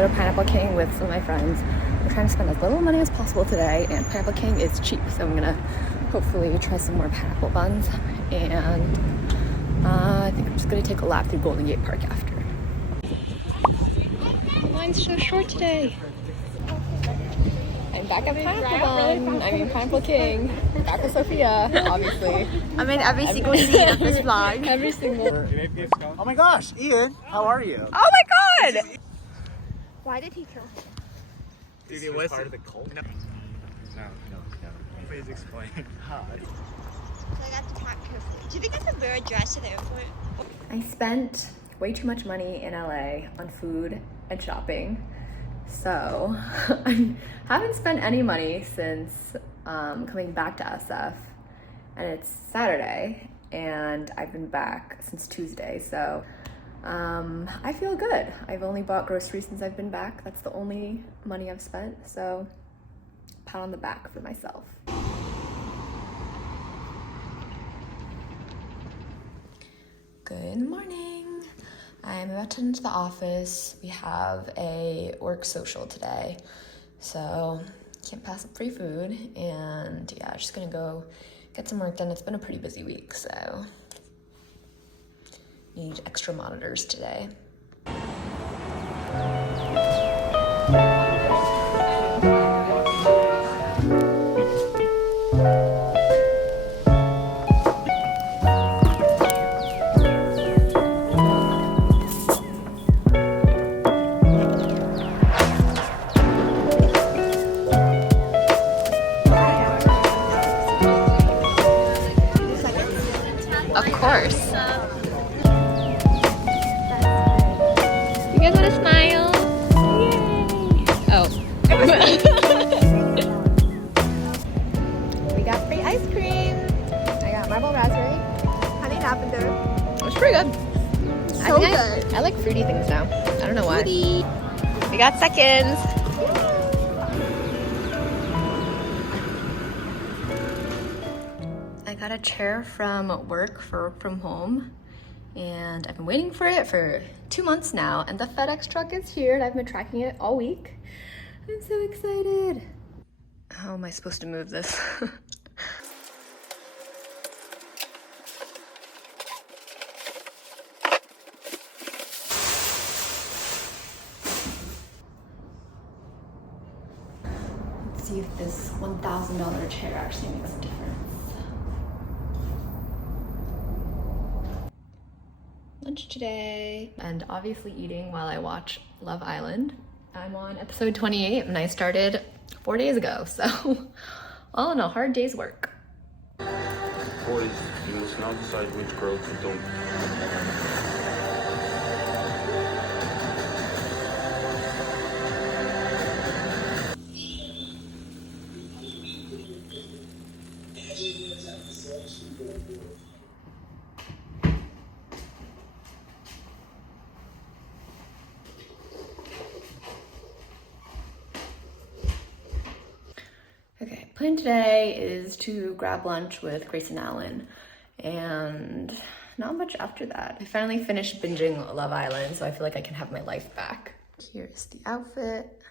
go to Pineapple King with some of my friends. We're trying to spend as little money as possible today, and Pineapple King is cheap, so I'm gonna hopefully try some more pineapple buns, and I think I'm just gonna take a lap through Golden Gate Park after. The line's so short today. I'm back at Pineapple King. Back with Sophia, obviously. I'm in every single scene of this vlog. Every single. Oh my gosh, Ian, how are you? Oh my god! Why did he kill him? Dude, it was part of the cult. No. Please explain. So I got to talk carefully. Do you think I could wear a dress to the airport? I spent way too much money in LA on food and shopping. So I haven't spent any money since coming back to SF, and it's Saturday and I've been back since Tuesday, so I feel good. I've only bought groceries since I've been back. That's the only money I've spent, so pat on the back for myself. Good morning. I'm about to head into the office. We have a work social today, so can't pass up free food, and yeah, just gonna go get some work done. It's been a pretty busy week, so need extra monitors today. Of course. You guys want to smile? Yay! Oh. We got free ice cream. I got marble raspberry, honey lavender. It was pretty good. So good. I like fruity things now. I don't know why. Fruity. We got seconds. I got a chair from work for work from home, and I've been waiting for it for 2 months now, and the FedEx truck is here, and I've been tracking it all week. I'm so excited. How am I supposed to move this? Let's see if this $1,000 chair actually makes a difference. Lunch today, and obviously eating while I watch Love Island. I'm on episode 28 and I started 4 days ago, so all in a hard day's work. Boys, you must now decide which girl to dump. Okay, plan today is to grab lunch with Grace and Alan, and not much after that. I finally finished binging Love Island, so I feel like I can have my life back. Here's the outfit.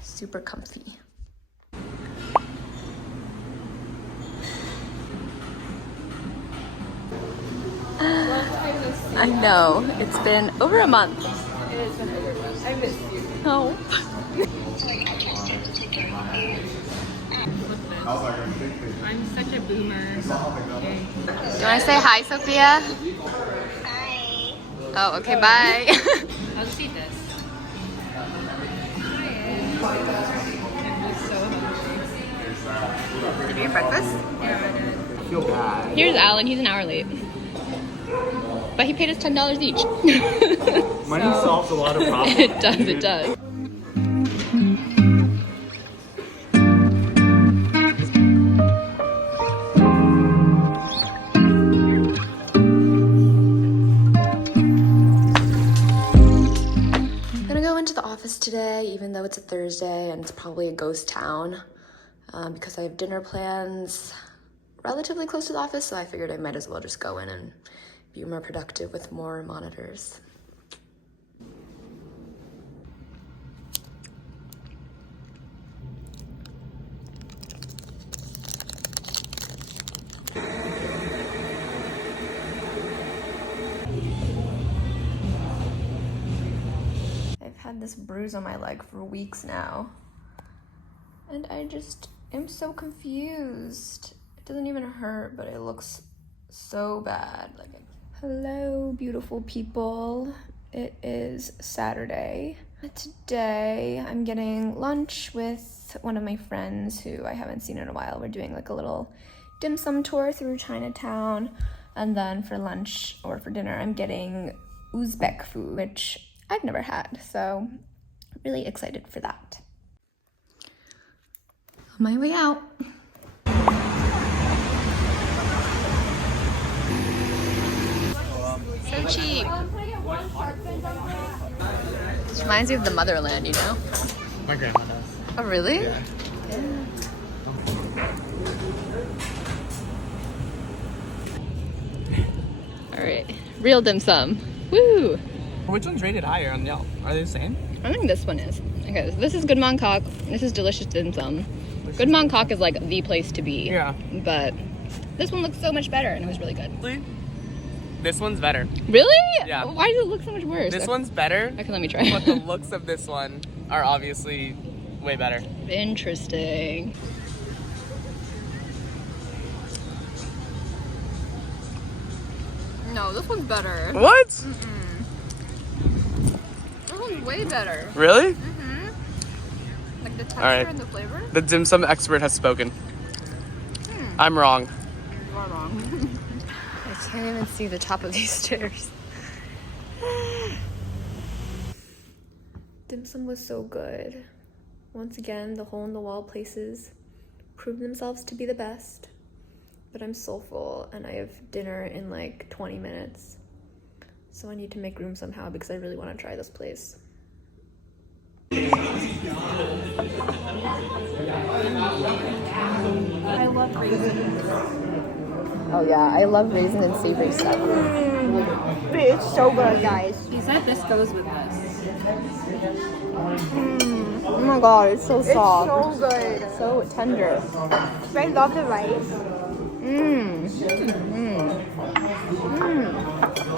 Super comfy. I know, it's been over a month. It has been over a month. I missed you. Oh. I'm such a boomer. Okay. Do you want to say hi, Sophia? Hi. Oh, okay, bye. I'll see this. Hi. I'm so hungry. Did you eat breakfast? Yeah, I feel bad. Here's Alan, he's an hour late. But he paid us $10 each. Money solves a lot of problems. It does, it does. I'm gonna go into the office today, even though it's a Thursday and it's probably a ghost town, because I have dinner plans relatively close to the office, so I figured I might as well just go in and be more productive with more monitors. this bruise on my leg for weeks now. And I just am so confused. It doesn't even hurt, but it looks so bad. Like, hello, beautiful people. It is Saturday. Today, I'm getting lunch with one of my friends who I haven't seen in a while. We're doing like a little dim sum tour through Chinatown. And then for lunch or for dinner, I'm getting Uzbek food, which I've never had. So really excited for that. On my way out. So cheap. This reminds me of the motherland, you know? My grandma does. Oh, really? Yeah. All right, real dim sum. Woo! Which one's rated higher on Yelp? Are they the same? I think this one is. Okay, so this is Good Mongkok. This is delicious dim sum. Good Mongkok is like the place to be. Yeah. But this one looks so much better, and it was really good. This one's better. Really? Yeah. Why does it look so much worse? This one's better, Okay, let me try. but the looks of this one are obviously way better. Interesting. No, this one's better. What? This one's way better. Really? Like the texture right. and the flavor. The dim sum expert has spoken. I'm wrong. You are wrong. I can't even see the top of these stairs. Dim sum was so good. Once again, the hole-in-the-wall places proved themselves to be the best. But I'm so full and I have dinner in like 20 minutes. So I need to make room somehow because I really want to try this place. I love raisins. Oh yeah, I love raisin and savory stuff. But it's so good, guys. He said this goes with this. Oh my god, it's so soft. It's so good. So tender. I love the rice.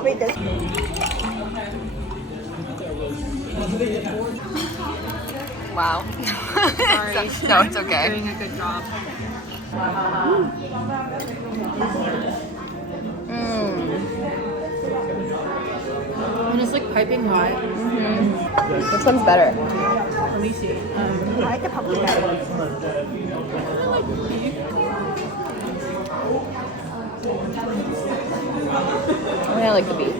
Wait, this. Wow. Sorry. No, it's okay. Doing a good job. And it's like piping hot. Which one's better? Let me see. I like the pumpkin better. I like the beef.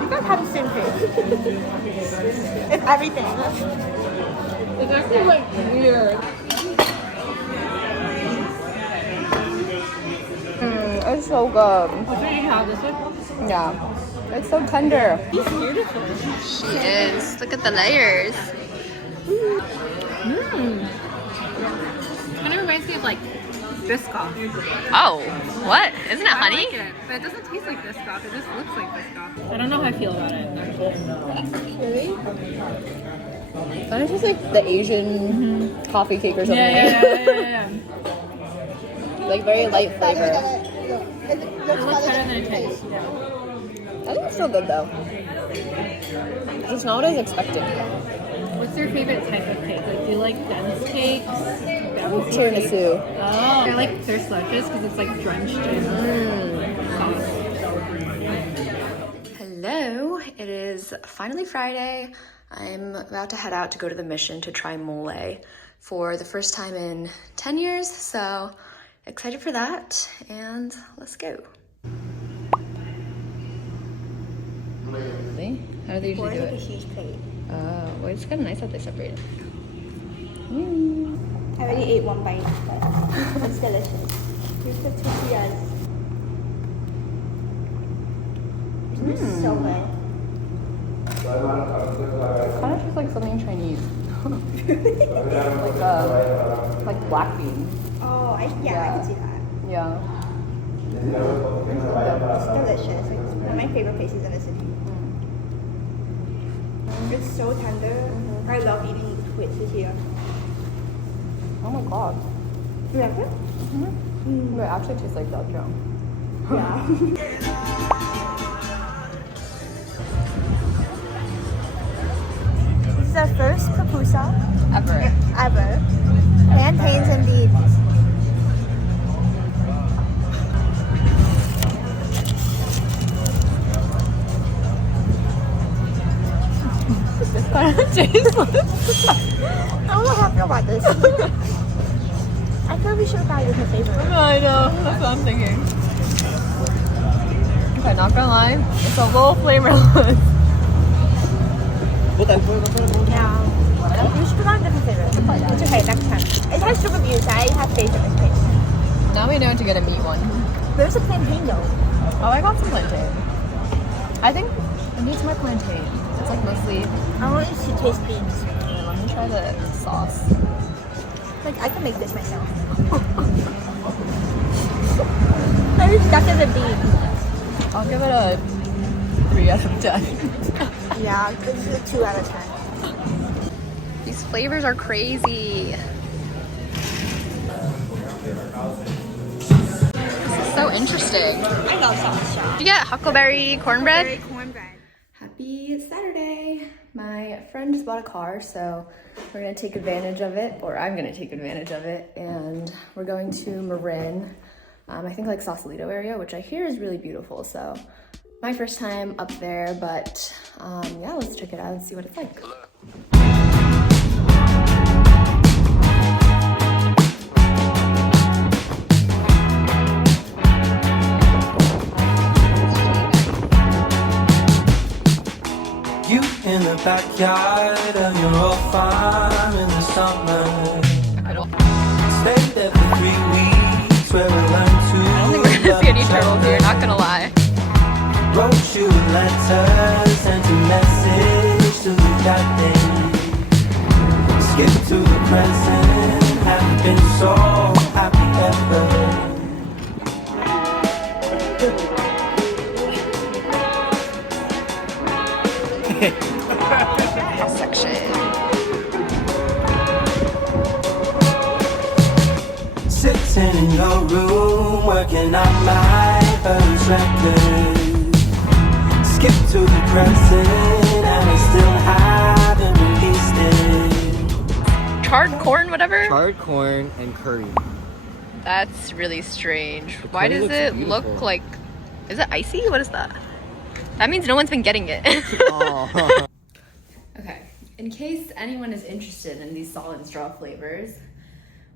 You guys have the same taste. It's everything. It's actually like weird. It's so good. Okay, you have this one? Yeah. It's so tender. He's beautiful. She is. Look at the layers. Kind of reminds me of like Biscoff. Oh, what? Isn't it I honey? like it, but it doesn't taste like Biscoff. It just looks like Biscoff. I don't know how I feel about it, actually. Really? Kind of just like the Asian coffee cake or something. Yeah. Like very light flavor. It It looks better than it tastes. Yeah. I think it's still good though. It's not what I was expecting. What's your favorite type of cake? Like, do you like dense cakes? Tiramisu. Oh, I like their slushes because it's like drenched in sauce. Hello, it is finally Friday. I'm about to head out to go to the Mission to try mole for the first time in 10 years, so excited for that, and let's go. Really? How do they usually do it? cheesecake. Oh, well, it's kind of nice that they separate it. I already ate one bite. It's delicious. Here's the tortillas. It's so good. Kind of tastes like something Chinese. like black beans. Oh, I can see that. Yeah. It's delicious. Like, it's one of my favorite places in the city. It's so tender. I love eating twists here. Oh my god. You like it? It actually tastes like that, too. Yeah. is our first pupusa Ever. ever. Plantains and beans. I don't know how I feel about this. I feel we should have tried this my favorite. I know, that's what I'm thinking. Okay, not gonna lie, it's a little flavorless. Yeah. We should put on a different flavor. It's okay, next time. It has sugar cubes. I have faith in this place. Now we know to get a meat one. Where's the plantain though? Oh, I got some plantain. I think it needs more plantain. It's like mostly. I want you to taste beans. Here, let me try the sauce. Like, I can make this myself. Very stuck in the beans. I'll give it a 3 out of 10. Yeah, this is a 2 out of 10. These flavors are crazy. This is so interesting. I love salsa. Did you get huckleberry cornbread? Cornbread. Happy Saturday. My friend just bought a car, so we're gonna take advantage of it, or I'm gonna take advantage of it, and we're going to Marin, I think like Sausalito area, which I hear is really beautiful, so my first time up there, but yeah, let's check it out and see what it's like. You in the backyard of your old farm in the summer. Stayed there for 3 weeks where we learned to. I don't think we're gonna see any turtles here, not gonna lie. Wrote you letters, sent a message to the captain. Skip to the present, haven't been so happy ever. Section. Sitting in your room, working on my first record. Skip to the present, and I still haven't released it. Charred corn, whatever? Charred corn and curry. That's really strange. The Why curry does looks it beautiful. look like... Is it icy? What is that? That means no one's been getting it. Oh. Okay, in case anyone is interested in these solid straw flavors,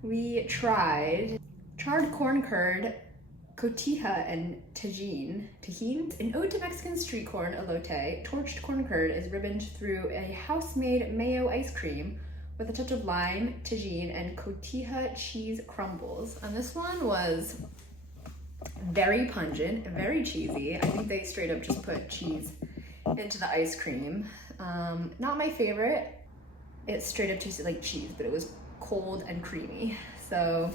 we tried charred corn curd, cotija, and tajin. An ode to Mexican street corn elote, torched corn curd is ribboned through a house-made mayo ice cream with a touch of lime, tajin, and cotija cheese crumbles. And this one was very pungent, very cheesy. I think they straight up just put cheese into the ice cream. Not my favorite. It straight up tasted like cheese, but it was cold and creamy. So,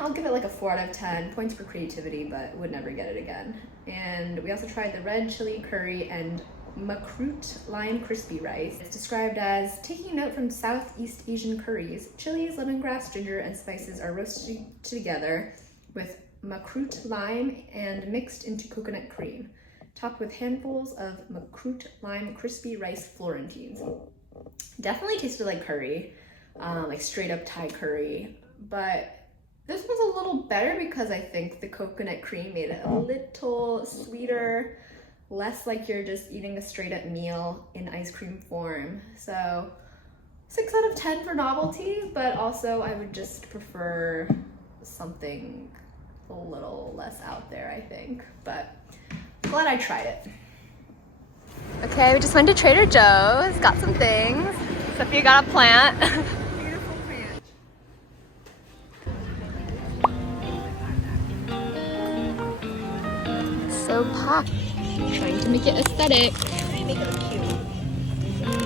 I'll give it like a 4 out of 10. Points for creativity, but would never get it again. And we also tried the red chili curry and makrut lime crispy rice. It's described as taking note from Southeast Asian curries. Chilies, lemongrass, ginger, and spices are roasted together with makrut lime and mixed into coconut cream, topped with handfuls of makrut lime crispy rice Florentines. Definitely tasted like curry, like straight up Thai curry, but this was a little better because I think the coconut cream made it a little sweeter, less like you're just eating a straight up meal in ice cream form. So 6 out of 10 for novelty, but also I would just prefer something a little less out there, I think, but glad I tried it. Okay, we just went to Trader Joe's, got some things. Sophia got a plant. Beautiful plant. So packed. Trying to make it aesthetic. Make it look cute.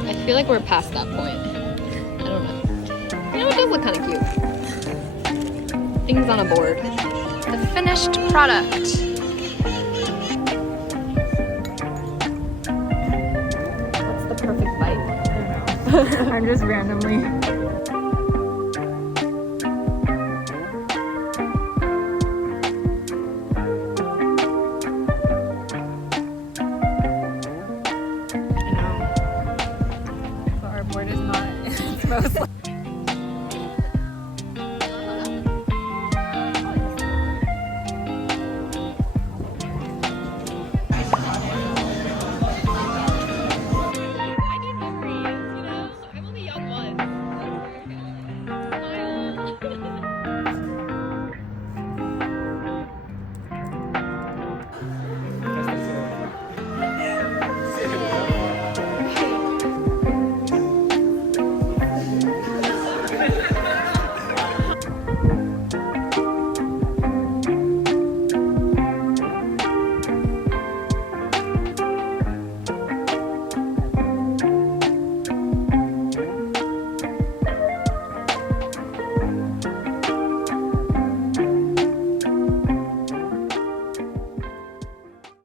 I feel like we're past that point. I don't know. You know, it does look kind of cute. Things on a board. The finished product. What's the perfect bite? I'm just randomly. mostly.